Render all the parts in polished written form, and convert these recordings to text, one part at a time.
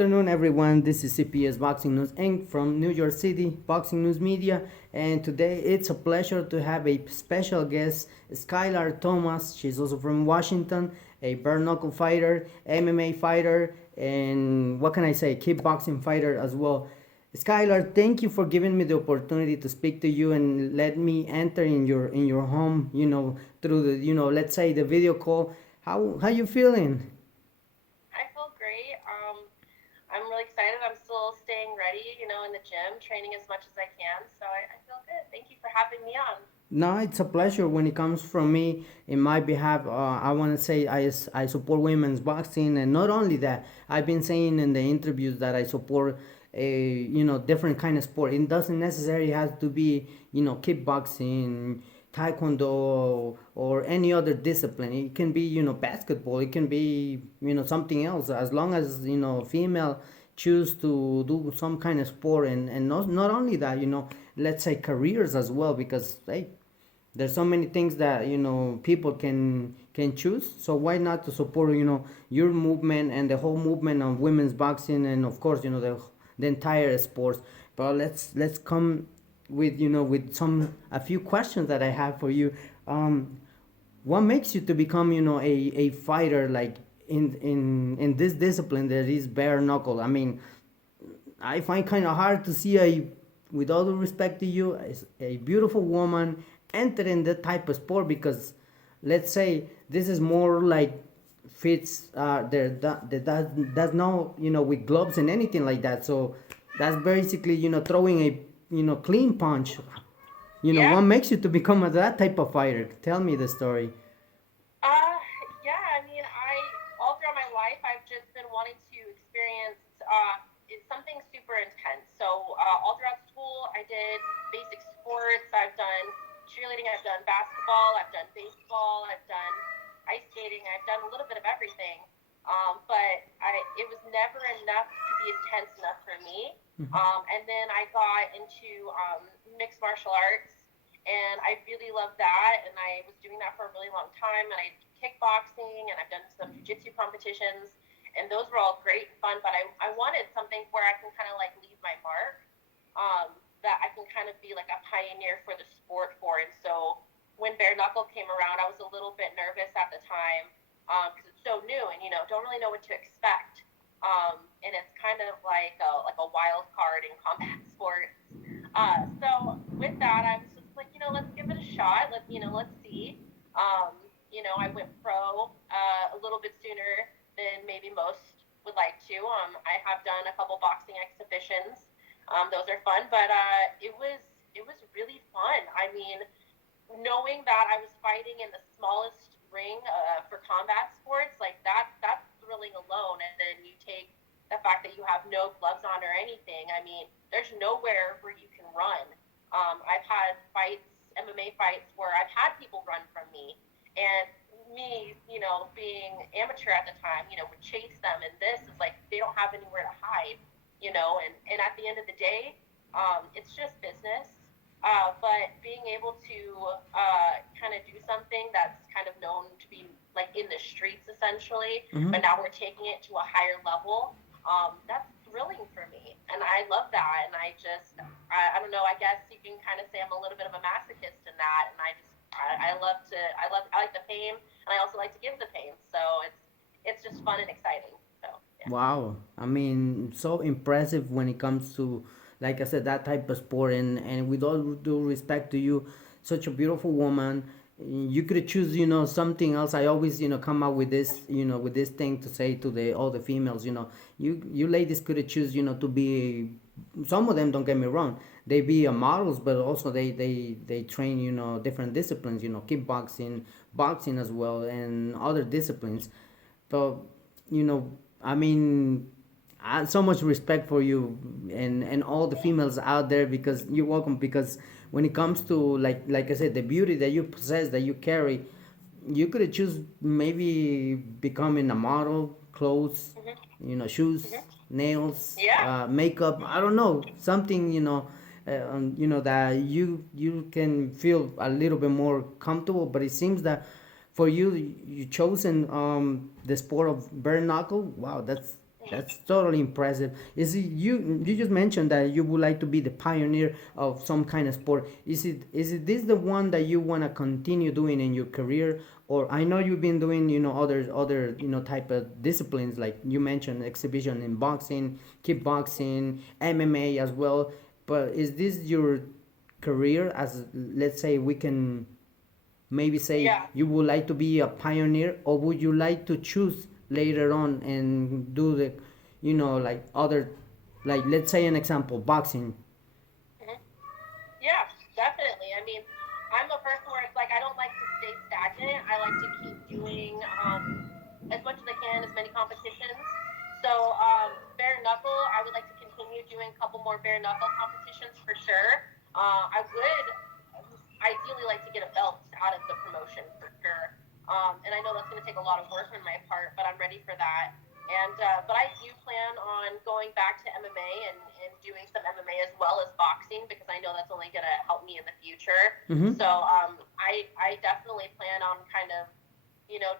afternoon, everyone. This is CPS Boxing News Inc. from New York City, Boxing News Media. And today it's a pleasure to have a special guest, Skylar Thomas. She's also from Washington, a bare knuckle fighter, MMA fighter, and what can I say, kickboxing fighter as well. Skylar, thank you for giving me the opportunity to speak to you and let me enter in your home. Through the let's say the video call. How you feeling? I feel great. I'm really excited. I'm still staying ready, in the gym, training as much as I can. So I feel good. Thank you for having me on. No, it's a pleasure when it comes from me in my behalf. I want to say I support women's boxing, and not only that, I've been saying in the interviews that I support a different kind of sport. It doesn't necessarily have to be kickboxing, taekwondo, or any other discipline. It can be basketball. It can be something else. As long as female choose to do some kind of sport, and not only that, let's say careers as well, because hey, there's so many things that people can choose. So why not to support your movement and the whole movement of women's boxing, and of course the entire sports. But let's come with with some a few questions that I have for you. What makes you to become a fighter, like in this discipline that is bare knuckle? I mean, I find kind of hard to see with all due respect to you, a beautiful woman entering that type of sport, because let's say this is more like fits there that's no with gloves and anything like that. So that's basically throwing a clean punch. What Yeah. makes you to become that type of fighter? Tell me the story. Uh, yeah. I mean, all throughout my life, I've just been wanting to experience it's something super intense. So all throughout school, I did basic sports. I've done cheerleading. I've done basketball. I've done baseball. I've done ice skating. I've done a little bit of everything. But it was never enough to be intense enough for me. And then I got into mixed martial arts, and I really loved that. And I was doing that for a really long time. And I did kickboxing, and I've done some jiu-jitsu competitions, and those were all great and fun. But I wanted something where I can kind of like leave my mark, that I can kind of be like a pioneer for the sport for. And so when bare knuckle came around, I was a little bit nervous at the time, because it's so new, and don't really know what to expect. And it's kind of like a wild card in combat sports. So with that, I was just like, let's give it a shot. Let's see. I went pro a little bit sooner than maybe most would like to. I have done a couple boxing exhibitions. Those are fun, but it was really fun. I mean, knowing that I was fighting in the smallest ring for combat sports, like that's thrilling alone. And then you take the fact that you have no gloves on or anything. I mean, there's nowhere where you can run. I've had fights, MMA fights, where I've had people run from me, and me, being amateur at the time, would chase them. And this is like they don't have anywhere to hide, and at the end of the day, it's just business. But being able to kind of do something that's kind of known to be like in the streets essentially, but Mm-hmm. now we're taking it to a higher level, that's thrilling for me. And I love that. And I don't know, I guess you can kind of say I'm a little bit of a masochist in that. And I like the pain, and I also like to give the pain. So it's just fun and exciting. So, yeah. Wow, I mean, so impressive when it comes to, like I said, that type of sport. And with all due respect to you, such a beautiful woman. You could choose, something else. I always, come out with this, with this thing to say to the all the females, you ladies could choose, to be. Some of them, don't get me wrong, they be models, but also they train, different disciplines, kickboxing, boxing as well, and other disciplines. But I mean, I so much respect for you and all the females out there, because you're welcome. Because when it comes to, like I said, the beauty that you possess, that you carry, you could choose maybe becoming a model, clothes, Hmm. shoes, Hmm. nails, Yeah. makeup. I don't know, something that you can feel a little bit more comfortable. But it seems that for you, you chosen the sport of bare knuckle. Wow, that's That's totally impressive. Is it you? You just mentioned that you would like to be the pioneer of some kind of sport. Is it this the one that you wanna continue doing in your career? Or I know you've been doing other type of disciplines like you mentioned exhibition in boxing, kickboxing, MMA as well. But is this your career as let's say we can maybe say Yeah. you would like to be a pioneer or would you like to choose later on and do the like other like let's say an example boxing. Hmm. Yeah, definitely. I mean, I'm a person where it's like I don't like to stay stagnant. I like to keep doing as much as I can, as many competitions. So, bare knuckle, I would like to continue doing a couple more bare knuckle competitions for sure. I would ideally like to get a belt out of the promotion for sure. And I know that's going to take a lot of work on my part, but I'm ready for that. And but I do plan on going back to MMA and doing some MMA as well as boxing because I know that's only going to help me in the future. Mm-hmm. So I definitely plan on kind of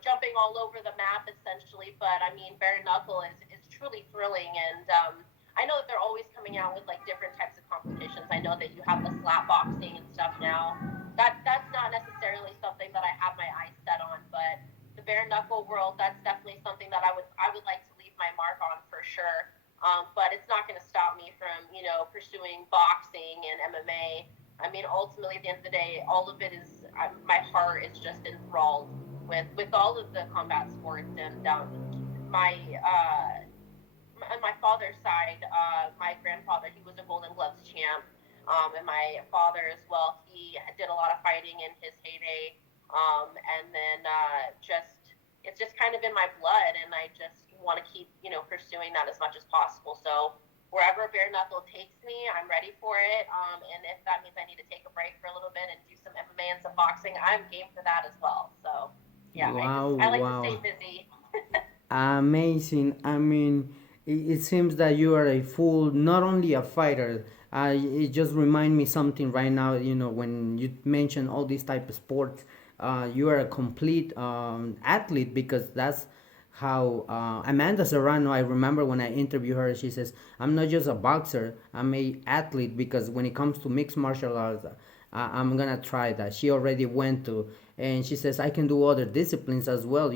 jumping all over the map essentially. But I mean, bare knuckle is truly thrilling, and I know that they're always coming out with like different types of competitions. I know that you have the slap boxing and stuff now. That's not necessarily something that I have my eyes set on, but the bare knuckle world, that's definitely something that I would like to leave my mark on for sure. But it's not going to stop me from pursuing boxing and MMA. I mean, ultimately, at the end of the day, all of it is my heart is just enthralled with all of the combat sports and my on my father's side, my grandfather, he was a Golden Gloves champ, and my father as well. He did a lot of fighting in his heyday, and then just it's just kind of in my blood, and I just want to keep pursuing that as much as possible. So wherever bare knuckle takes me, I'm ready for it. And if that means I need to take a break for a little bit and do some MMA and some boxing, I'm game for that as well. So yeah, Wow, I like to wow. stay busy. Amazing. I mean, it seems that you are a full, not only a fighter. It just remind me something right now. When you mention all these type of sports, you are a complete athlete because that's how Amanda Serrano. I remember when I interviewed her, she says, "I'm not just a boxer. I'm a athlete because when it comes to mixed martial arts, I'm gonna try that." She already went to, and she says I can do other disciplines as well.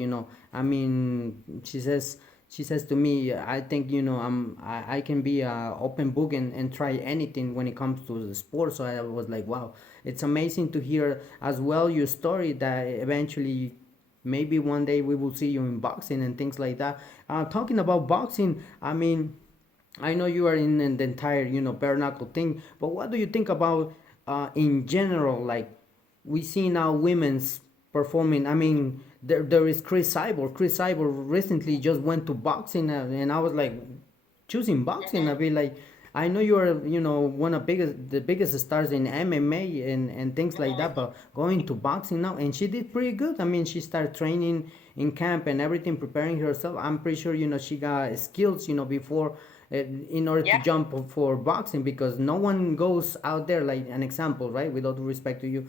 I mean, she says to me, I think I can be a open book and try anything when it comes to the sport. So I was like, wow, it's amazing to hear as well your story that eventually maybe one day we will see you in boxing and things like that. Talking about boxing, I mean, I know you are in the entire, bare knuckle thing, but what do you think about in general? Like we see now women's performing. I mean, there is Chris Cyborg. Chris Cyborg recently just went to boxing, and I was like, choosing boxing. I Hmm. be like, I know you are, one of the biggest stars in MMA and things like that, Hmm. but going to boxing now, and she did pretty good. I mean, she started training in camp and everything, preparing herself. I'm pretty sure, she got skills, before in order to Yeah. jump for boxing because no one goes out there like an example, right? With all due respect to you,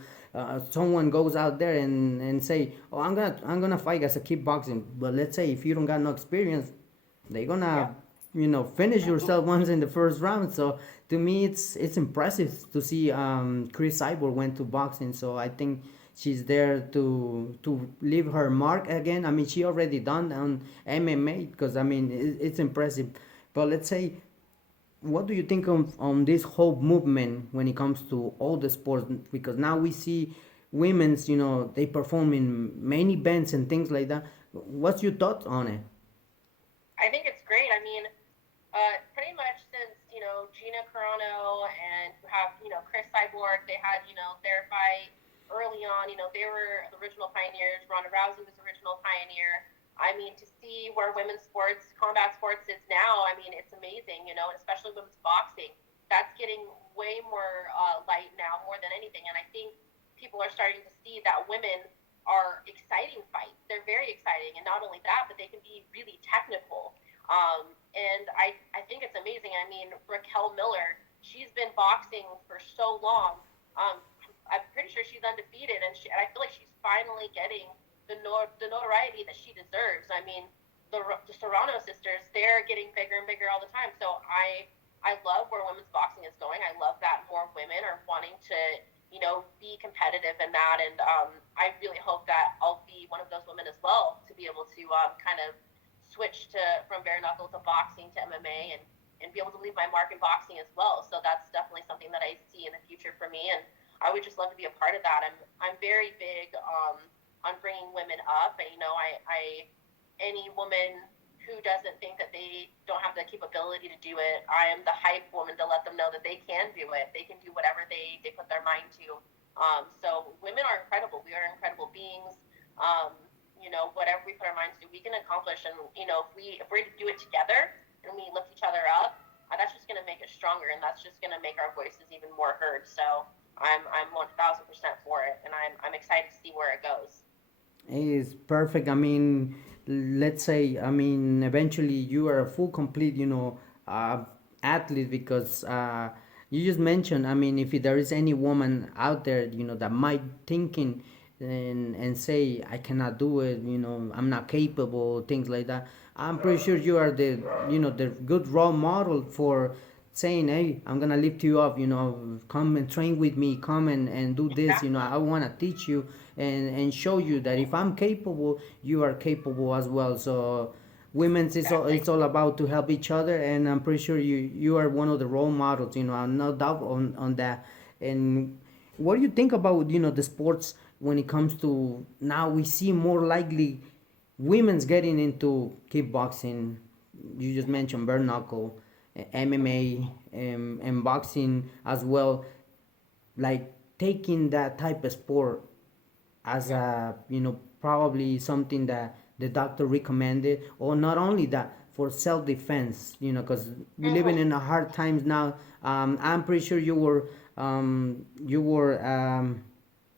someone goes out there and say, "Oh, I'm gonna fight as a kickboxing," but let's say if you don't got no experience, they're gonna Yep. finish yourself once in the first round. So to me it's impressive to see Chris Cyborg went to boxing. So I think she's there to leave her mark again. I mean, she already done on MMA because I mean it's impressive. But let's say, what do you think on this whole movement when it comes to all the sports? Because now we see women's, they perform in many events and things like that. What's your thoughts on it? I think it's great. I mean, pretty much since Gina Carano and you have Chris Cyborg, they had their fight early on. They were the original pioneers. Ronda Rousey was the original pioneer. I mean, to see where women's sports, combat sports is now, I mean, it's amazing. And especially women's boxing, that's getting way more light now, more than anything. And I think people are starting to see that women are exciting fights. They're very exciting, and not only that, but they can be really technical. And I think it's amazing. I mean, Raquel Miller, she's been boxing for so long. Um, I'm pretty sure she's undefeated, and I feel like she's finally getting the notoriety that she deserves. I mean, the Serrano sisters, they're getting bigger and bigger all the time. So I love where women's boxing is going. I love that more women are wanting to, be competitive in that. And I really hope that I'll be one of those women as well to be able to kind of switch to from bare knuckle to boxing to MMA and be able to leave my mark in boxing as well. So that's definitely something that I see in the future for me. And I would just love to be a part of that. I'm very big on bringing women up. And, any woman who doesn't think that they don't have the capability to do it, I am the hype woman to let them know that they can do it. They can do whatever they put their mind to. So women are incredible. We are incredible beings. Whatever we put our minds to, we can accomplish. And if we do it together and we lift each other up, that's just going to make us stronger, and that's just going to make our voices even more heard. So I'm 1,000% for it, and I'm excited to see where it goes. Is perfect. I mean, let's say, I mean, eventually you are a full complete, athlete, because you just mentioned, I mean, if there is any woman out there, that might thinking and say, I cannot do it, I'm not capable, things like that. I'm pretty sure you are the good role model for saying, hey, I'm gonna lift you up, come and train with me, come and do this, Exactly. I want to teach you and show you that if I'm capable, you are capable as well. So women's is all, Exactly. it's all about to help each other, and I'm pretty sure you are one of the role models, I'm no doubt on that. And what do you think about, the sports when it comes to now we see more likely women's getting into kickboxing? You just mentioned bare knuckle, MMA, and boxing as well, like taking that type of sport as Mm-hmm. a, probably something that the doctor recommended, or not only that, for self-defense, because we're living Mm-hmm. in a hard times now. I'm pretty sure you were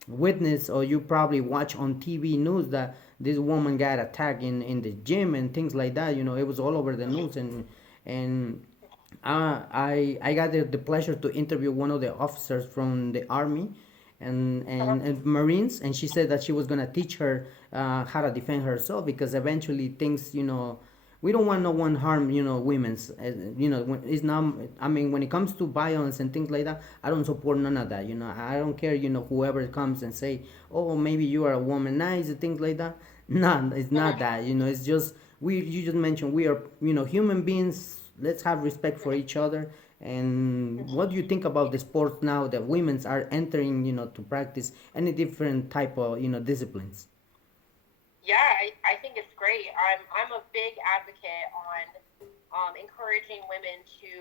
witness, or you probably watch on TV news that this woman got attacked in the gym and things like that. It was all over the news. And I got the pleasure to interview one of the officers from the army Uh-huh. and Marines, and she said that she was gonna teach her how to defend herself, because eventually things, we don't want no one harm, women's, it's not. I mean, when it comes to violence and things like that, I don't support none of that. I don't care, whoever comes and say, oh, maybe you are a womanizer and things like that. No, it's not Mm-hmm. that. It's just, you just mentioned we are, human beings. Let's have respect for each other. And what do you think about the sports now that women's are entering, to practice any different type of, disciplines? Yeah, I think it's great. I'm a big advocate on encouraging women to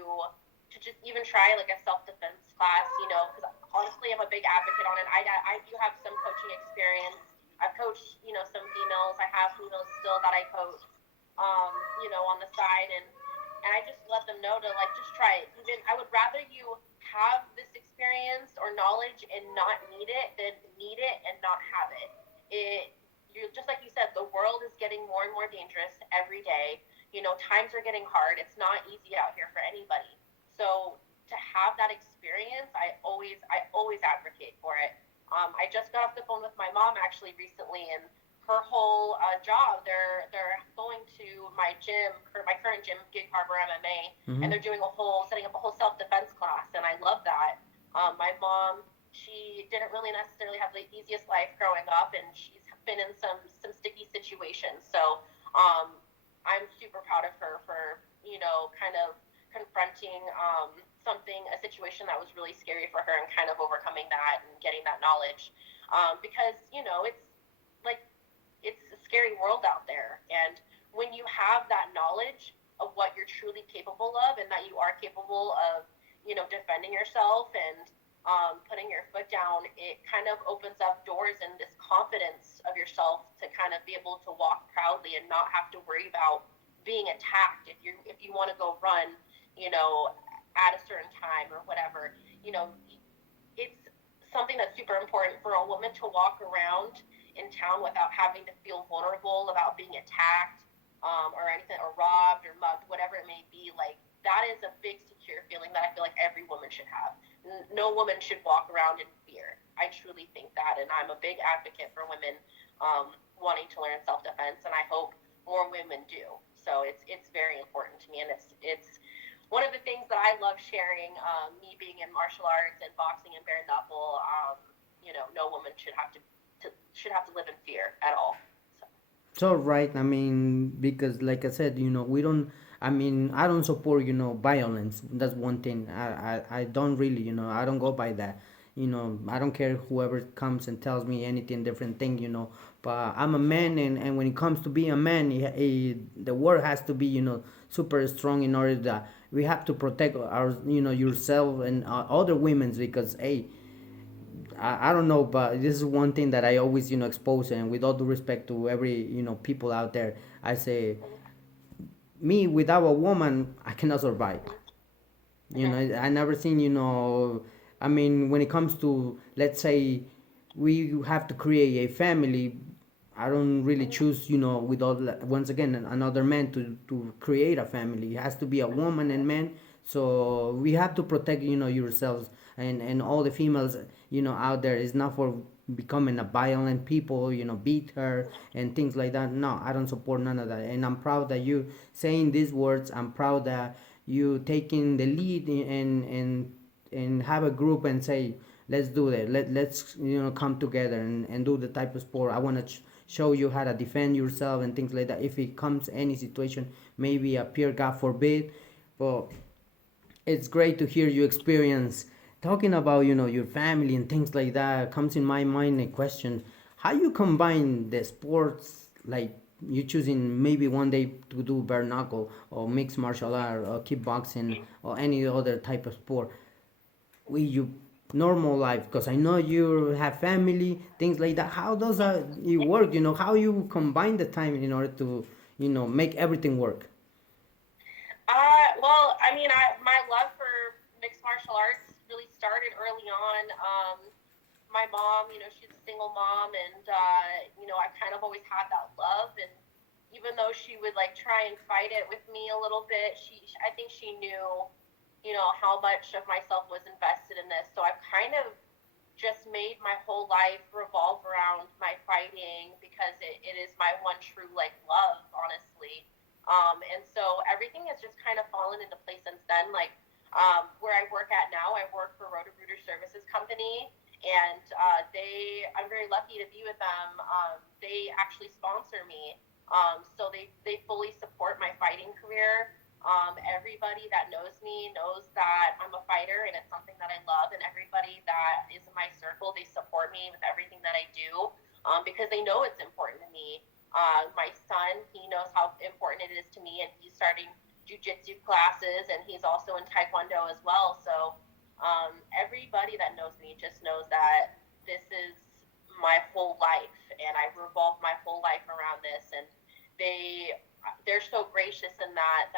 just even try like a self defense class. Because honestly, I'm a big advocate on it. I do have some coaching experience. I've coached some females. I have females still that I coach. On the side, and I just let them know to like just try it. Even I would rather you have this experience or knowledge and not need it than need it and not have it. You just like you said, the world is getting more and more dangerous every day. Times are getting hard. It's not easy out here for anybody. So to have that experience, I always advocate for it. I just got off the phone with my mom actually recently, and her whole job, they're going to my gym, my current gym, Gig Harbor MMA, and Mm-hmm. they're doing setting up a whole self defense class, and I love that. My mom, she didn't really necessarily have the easiest life growing up, and she's been in some sticky situations. So I'm super proud of her for kind of confronting a situation that was really scary for her and kind of overcoming that and getting that knowledge. Because like it's a scary world out there, and when you have that knowledge of what you're truly capable of and that you are capable of defending yourself and putting your foot down, it kind of opens up doors and this confidence of yourself to kind of be able to walk proudly and not have to worry about being attacked if you want to go run you know at a certain time or whatever. It's something that's super important for a woman to walk around in town without having to feel vulnerable about being attacked, or anything, or robbed or mugged, whatever it may be. Like that is a big secure feeling that I feel like every woman should have. No woman should walk around in fear. I truly think that, and I'm a big advocate for women wanting to learn self defense. And I hope more women do. So it's very important to me, and it's one of the things that I love sharing. Me being in martial arts and boxing and bare knuckle, no woman should have to live in fear at all. So. So right, I mean, because like I said, we don't. I mean, I don't support violence. That's one thing. I don't really, I don't go by that. I don't care whoever comes and tells me anything different thing. But I'm a man, and when it comes to being a man, the word has to be super strong in order that we have to protect our yourself and other women's because hey, I don't know, but this is one thing that I always, expose, and with all due respect to every, people out there, I say, me without a woman, I cannot survive. Mm-hmm. I never seen, I mean, when it comes to, let's say, we have to create a family. I don't really choose, with all, once again, another man to create a family. It has to be a woman and man. So we have to protect, yourselves and all the females, out there. It's not for becoming a violent people, beat her and things like that. No, I don't support none of that. And I'm proud that you saying these words. I'm proud that you taking the lead and have a group and say let's do that. Let's come together and do the type of sport. I want to show you how to defend yourself and things like that if it comes any situation, maybe appear, god forbid. But it's great to hear you experience talking about your family and things like that. Comes in my mind a question: how you combine the sports, like you choosing maybe one day to do bare knuckle or mixed martial art or kickboxing or any other type of sport with your normal life? Because I know you have family, things like that. How does that you work? How you combine the time in order to make everything work? Well, I mean, my love for mixed martial arts really started early on. My mom, she's a single mom, and I kind of always had that love. And even though she would like try and fight it with me a little bit, I think she knew, how much of myself was invested in this. So I've kind of just made my whole life revolve around my fighting because it is my one true like love, honestly. And so everything has just kind of fallen into place since then. Like where I work at now, I work for Roto-Rooter Services Company, and I'm very lucky to be with them. They actually sponsor me, so they fully support my fighting career. Everybody that knows me knows that I'm a fighter and it's something that I love, and everybody that is in my circle, they support me with everything that I do because they know it's important to me. My son, he knows how important it is to me, and he's starting jujitsu classes, and he's also in taekwondo as well. So everybody that knows me just knows that this is my whole life, and I revolve my whole life around this. And they they're so gracious in that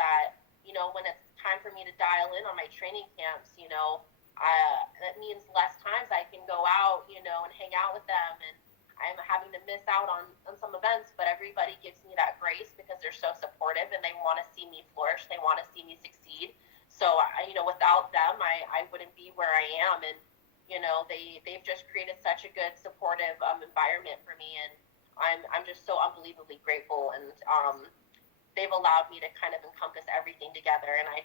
when it's time for me to dial in on my training camps, that means less times I can go out, and hang out with them, and I'm having to miss out on some events, but everybody gives me that grace because they're so supportive and they want to see me flourish. They want to see me succeed. So, without them, I wouldn't be where I am. And, they've just created such a good supportive environment for me. And I'm just so unbelievably grateful. And they've allowed me to kind of encompass everything together. And I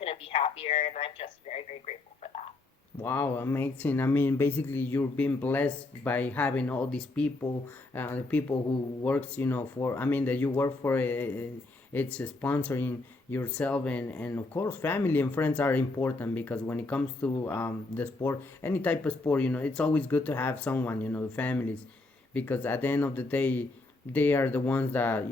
couldn't be happier. And I'm just very, very grateful for that. Wow, amazing. I mean, basically, you're being blessed by having all these people, the people who works, for, I mean, that you work for, it's sponsoring yourself, and of course, family and friends are important because when it comes to the sport, any type of sport, it's always good to have someone, families, because at the end of the day, they are the ones that,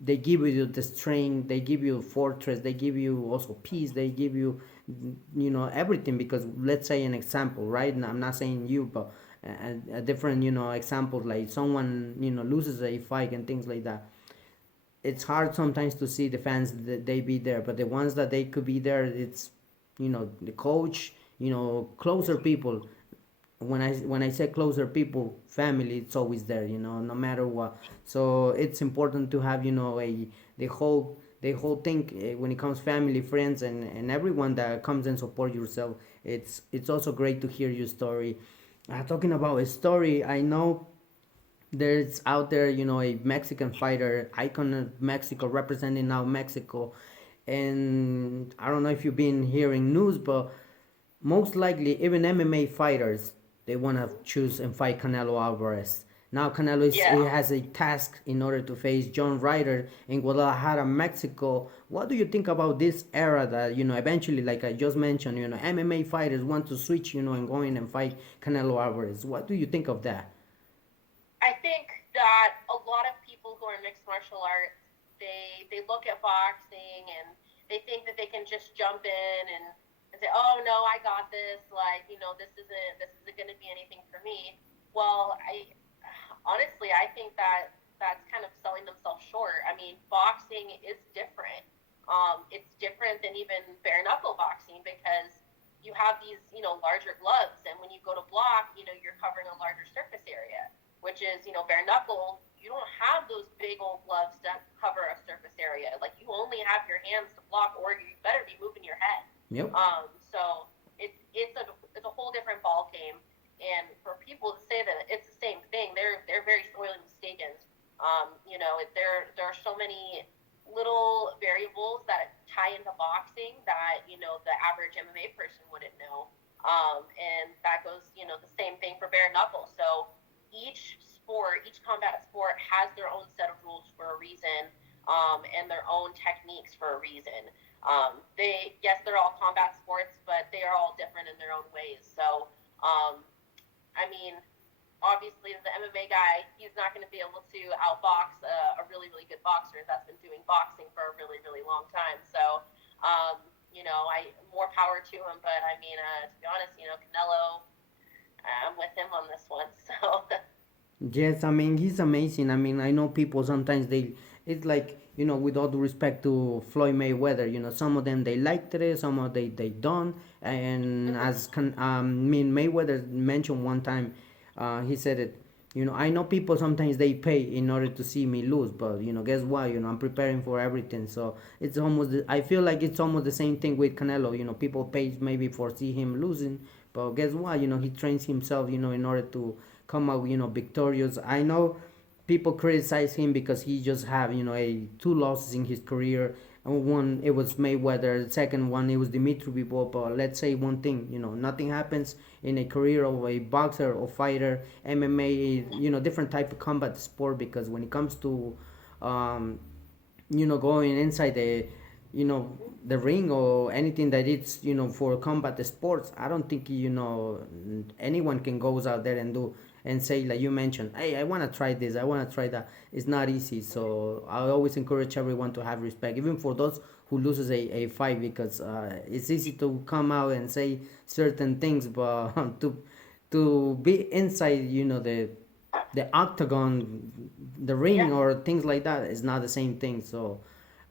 they give you the strength, they give you fortress, they give you also peace, they give you everything. Because let's say an example, right? And I'm not saying you, but a different example, like someone loses a fight and things like that. It's hard sometimes to see the fans that they be there, but the ones that they could be there, it's the coach, closer people. When I say closer people, family, it's always there, no matter what. So it's important to have a the whole thing, when it comes family, friends, and everyone that comes and support yourself. It's also great to hear your story. Talking about a story, I know there's out there, a Mexican fighter, icon of Mexico, representing now Mexico. And I don't know if you've been hearing news, but most likely even MMA fighters, they want to choose and fight Canelo Alvarez. Now Canelo he Yes. has a task in order to face John Ryder in Guadalajara, Mexico. What do you think about this era that, eventually, like I just mentioned, MMA fighters want to switch, and go in and fight Canelo Alvarez? What do you think of that? I think that a lot of people who are mixed martial arts, they look at boxing and they think that they can just jump in and say, "Oh no, I got this." Like, this isn't going to be anything for me. Well, I honestly, I think that that's kind of selling themselves short. I mean, boxing is different. It's different than even bare knuckle boxing because you have these, larger gloves, and when you go to block, you're covering a larger surface area, which is, bare knuckle. You don't have those big old gloves to cover a surface area. Like, you only have your hands to block, or you better be moving your head. Yep. So it's a whole different ball game. And for people to say that it's the same thing, they're very sorely mistaken. There are so many little variables that tie into boxing that the average MMA person wouldn't know. And that goes, the same thing for bare knuckle. So each combat sport has their own set of rules for a reason, and their own techniques for a reason. They're all combat sports, but they are all different in their own ways. So, I mean, obviously the MMA guy, he's not going to be able to outbox a really, really good boxer that's been doing boxing for a really, really long time. So, I more power to him. But I mean, to be honest, Canelo, I'm with him on this one. So, Yes, I mean he's amazing. I mean I know people sometimes it's like, with all due respect to Floyd Mayweather, some of them they liked it, some of they don't. And mhm. Mayweather mentioned one time, he said it. I know people sometimes they pay in order to see me lose, but guess what? I'm preparing for everything. So I feel like it's almost the same thing with Canelo. People pay maybe for see him losing, but guess what? He trains himself. In order to come out, victorious. I know people criticize him because he just have, a two losses in his career. And one it was Mayweather, the second one it was Dimitri Bivol. But let's say one thing, nothing happens in a career of a boxer or fighter, MMA, different type of combat sport. Because when it comes to um, going inside the ring or anything that it's for combat sports, I don't think anyone can goes out there and do and say, like you mentioned, hey, I want to try this, I want to try that. It's not easy. So I always encourage everyone to have respect, even for those who loses a fight, because it's easy to come out and say certain things, but to be inside the octagon, the ring, Yeah, or things like that is not the same thing. So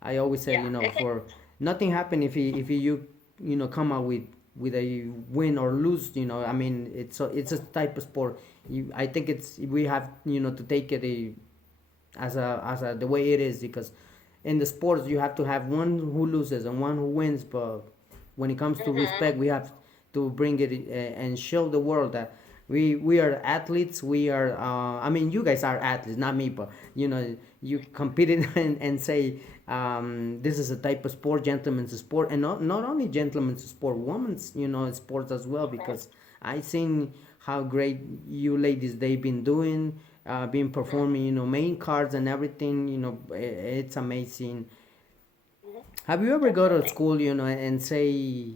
I always said, yeah, it can, for nothing happen if come out with a win or lose. I mean, it's a type of sport. I think it's we have to take it as a the way it is, because in the sports you have to have one who loses and one who wins. But when it comes to mhm, respect, we have to bring it and show the world that we are athletes. We are I mean, you guys are athletes, not me, but you competed and say, this is a type of sport, gentlemen's sport. And not only gentlemen's sport, women's sports as well, mhm, because I seen how great you ladies they've been doing, been mhm, performing, main cards and everything. It's amazing. mhm. Have you ever go to Definitely. school, and say,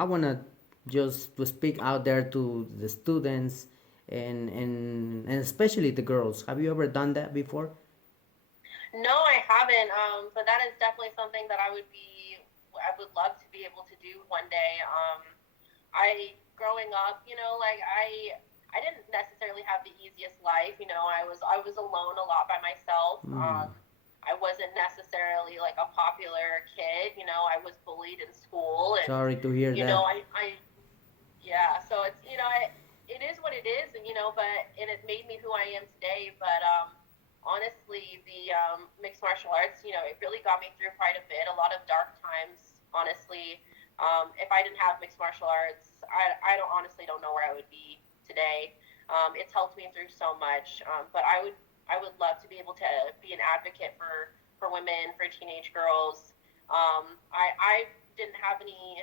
I wanna just to speak out there to the students, and especially the girls. Have you ever done that before? No, I haven't. But that is definitely something that I would love to be able to do one day. Growing up, like I didn't necessarily have the easiest life. I was alone a lot by myself. Hmm. I wasn't necessarily like a popular kid. I was bullied in school, and Sorry to hear you know, that. I yeah. So it is what it is, and it made me who I am today. But honestly, the mixed martial arts, it really got me through quite a bit, a lot of dark times. Honestly, if I didn't have mixed martial arts, I don't honestly don't know where I would be today. It's helped me through so much. But I would love to be able to be an advocate for women, for teenage girls. I didn't have any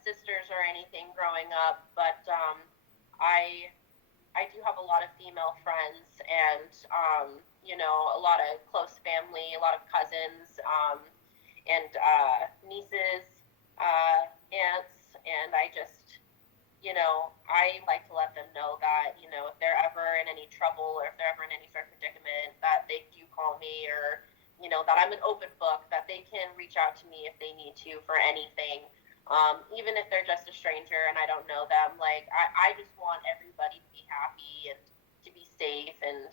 sisters or anything growing up, but I I do have a lot of female friends and a lot of close family, a lot of cousins, and nieces, aunts, and I just I like to let them know that, if they're ever in any trouble or if they're ever in any sort of predicament, that they do call me, or, that I'm an open book, that they can reach out to me if they need to for anything. Even if they're just a stranger and I don't know them, like, I just want everybody to be happy and to be safe and,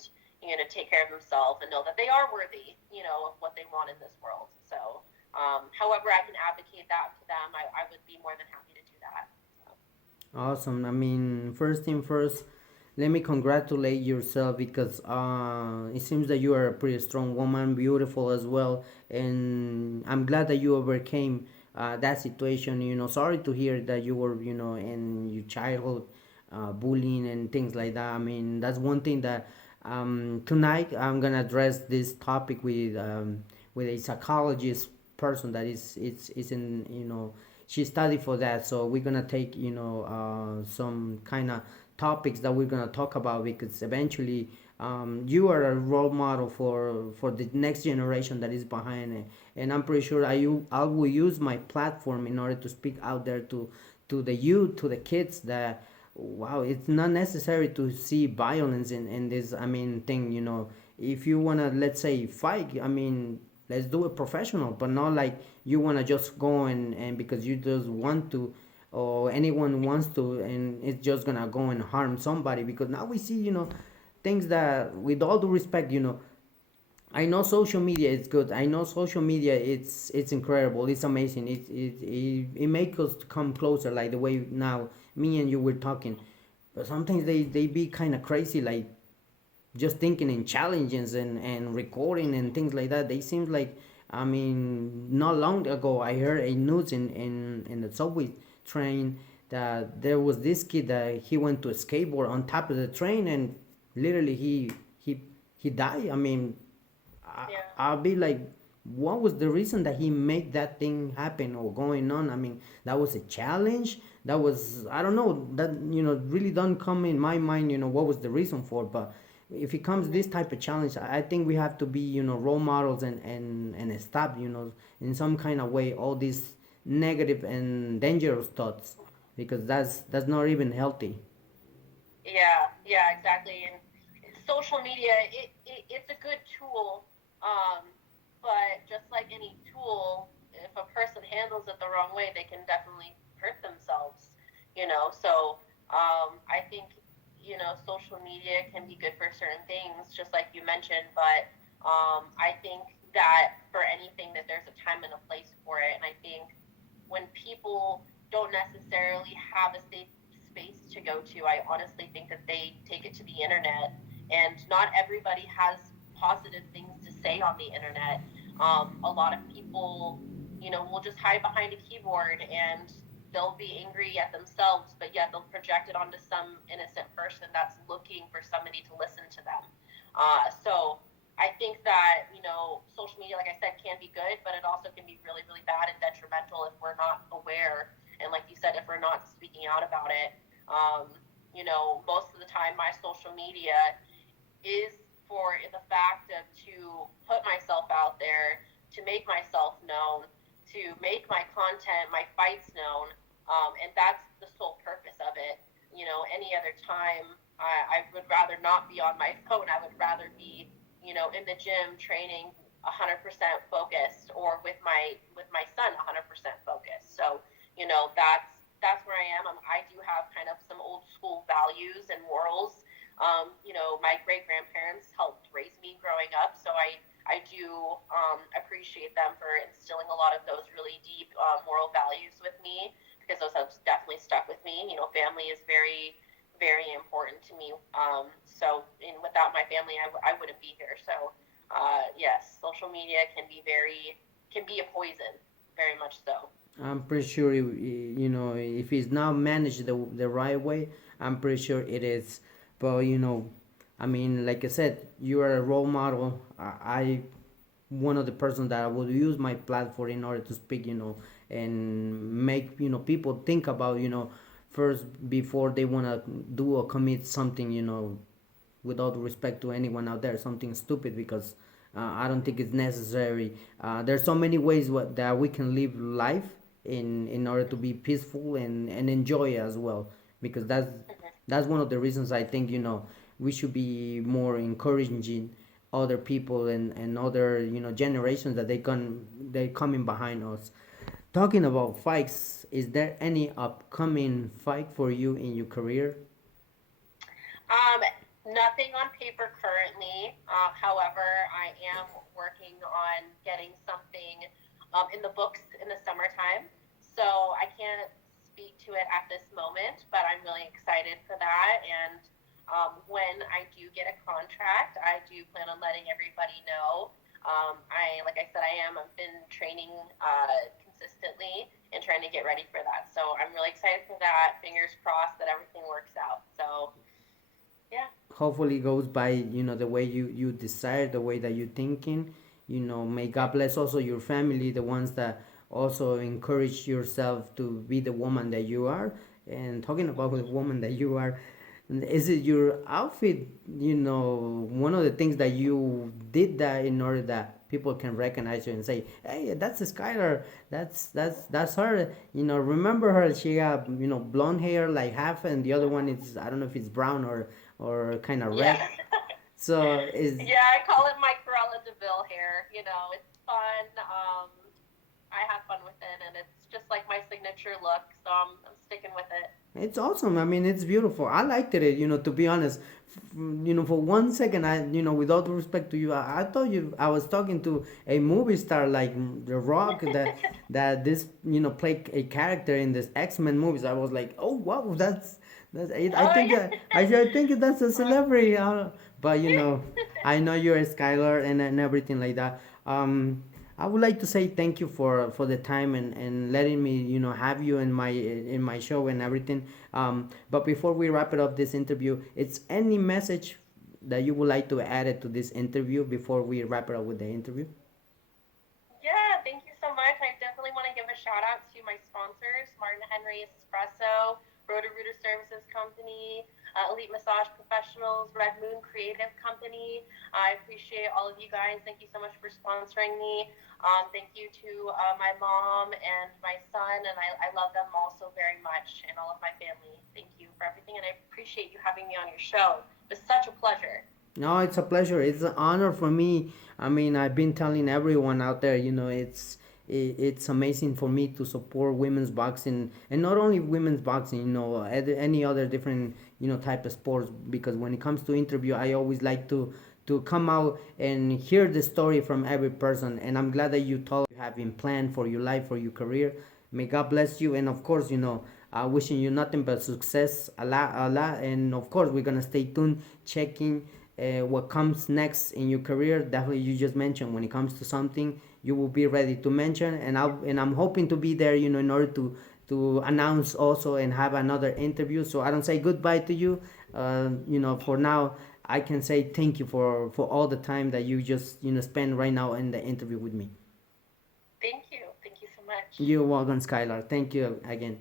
take care of themselves and know that they are worthy, of what they want in this world. So, however I can advocate that to them, I would be more than happy to do that. So. Awesome. I mean, first thing first, let me congratulate yourself because it seems that you are a pretty strong woman, beautiful as well, and I'm glad that you overcame that situation. Sorry to hear that you were, in your childhood, bullying and things like that. I mean, that's one thing that tonight I'm gonna address this topic with a psychologist person that is in, she studied for that, so we're gonna take, some kind of topics that we're gonna talk about, because eventually you are a role model for the next generation that is behind it, and I'm pretty sure I will use my platform in order to speak out there to the youth, to the kids, that wow, it's not necessary to see violence in this, I mean, thing. If you want to, let's say, fight, I mean, let's do it professional, but not like you want to just go and because you just want to, or anyone wants to, and it's just gonna go and harm somebody. Because now we see, things that, with all due respect, I know social media is good. I know social media, it's incredible. It's amazing. It makes us come closer, like the way now me and you were talking. But sometimes they be kind of crazy, like just thinking in challenges and recording and things like that. They seem like, I mean, not long ago I heard a news in the subway train that there was this kid that he went to a skateboard on top of the train, and literally he died. I mean, Yeah. I'll be like, what was the reason that he made that thing happen or going on? I mean, that was a challenge. That was, I don't know. That, really don't come in my mind. What was the reason for? But if it comes Mhm. this type of challenge, I think we have to be, role models and stop, in some kind of way, all these negative and dangerous thoughts, because that's not even healthy. Yeah, yeah, exactly. And social media, it's a good tool, um, but just like any tool, if a person handles it the wrong way, they can definitely hurt themselves. So I think social media can be good for certain things, just like you mentioned. But I think that for anything, that there's a time and a place for it. And I think when people don't necessarily have a safe space to go to, I honestly think that they take it to the internet. And not everybody has positive things to say on the internet. A lot of people, will just hide behind a keyboard and they'll be angry at themselves, but yet they'll project it onto some innocent person that's looking for somebody to listen to them. So I think that, social media, like I said, can be good, but it also can be really, really bad and detrimental if we're not aware. And like you said, if we're not speaking out about it. Most of the time, my social media is for the fact of to put myself out there, to make myself known, to make my content, my fights known, and that's the sole purpose of it. Any other time, I would rather not be on my phone. I would rather be, in the gym training 100% focused, or with my son 100% focused. So, that's where I am. I do have kind of some old school values and morals. My great grandparents helped raise me growing up, so I do appreciate them for instilling a lot of those really deep moral values with me, because those have definitely stuck with me. Family is very, very important to me. Without my family, I wouldn't be here. So, yes, social media can be a poison, very much so. I'm pretty sure, if it's not managed the right way, I'm pretty sure it is. But I mean, like I said, you are a role model. I one of the persons that I would use my platform in order to speak, and make people think about first before they wanna do or commit something, without respect to anyone out there, something stupid, because I don't think it's necessary. There's so many ways that we can live life in order to be peaceful and enjoy it as well, because that's one of the reasons I think we should be more encouraging other people and other generations that they coming behind us. Talking about fights, is there any upcoming fight for you in your career? Um, Nothing on paper currently. However, I am working on getting something in the books in the summertime. So I can't speak to it at this moment, but I'm really excited for that. And when I do get a contract, I do plan on letting everybody know. Like I said, I've been training consistently and trying to get ready for that. So I'm really excited for that. Fingers crossed that everything works out. So yeah. Hopefully goes by the way you desire, the way that you're thinking. May God bless also your family, the ones that also encourage yourself to be the woman that you are. And talking about the woman that you are, is it your outfit, one of the things that you did that in order that people can recognize you and say, hey, that's a Skylar, that's her, remember her, she got blonde hair like half, and the other one is, I don't know if it's brown or kind of Yeah. red. So is Yeah, I call it my Cruella DeVille hair. It's fun. I have fun with it, and it's just like my signature look, so I'm sticking with it. It's awesome. I mean, it's beautiful. I liked it. To be honest, for one second, with all due respect to you, I thought I was talking to a movie star like The Rock, that this, play a character in this X-Men movies. I was like, oh wow, that's it. I Oh think yeah. I think that's a Well, celebrity. But I know you're a Skylar and everything like that. I would like to say thank you for the time and letting me have you in my show and everything. But before we wrap it up this interview, it's any message that you would like to add it to this interview before we wrap it up with the interview? yeah, thank you so much. I definitely want to give a shout out to my sponsors, Martin Henry Espresso, Roto Rooter Services Company, Elite Massage Professionals, Red Moon Creative Company. I appreciate all of you guys. Thank you so much for sponsoring me. Thank you to my mom and my son, and I love them also very much, and all of my family. Thank you for everything, and I appreciate you having me on your show. It was such a pleasure. No, it's a pleasure. It's an honor for me. I mean, I've been telling everyone out there, it's amazing for me to support women's boxing, and not only women's boxing, any other different type of sports, because when it comes to interview, I always like to come out and hear the story from every person, and I'm glad that you told you have been planned for your life, for your career. May God bless you, and of course, wishing you nothing but success, a lot, and of course, we're gonna stay tuned, checking what comes next in your career. Definitely, you just mentioned when it comes to something, you will be ready to mention, and I'm hoping to be there, in order to announce also and have another interview. So I don't say goodbye to you. For now, I can say thank you for all the time that you just spend right now in the interview with me. Thank you. Thank you so much. You're welcome, Skylar. Thank you again.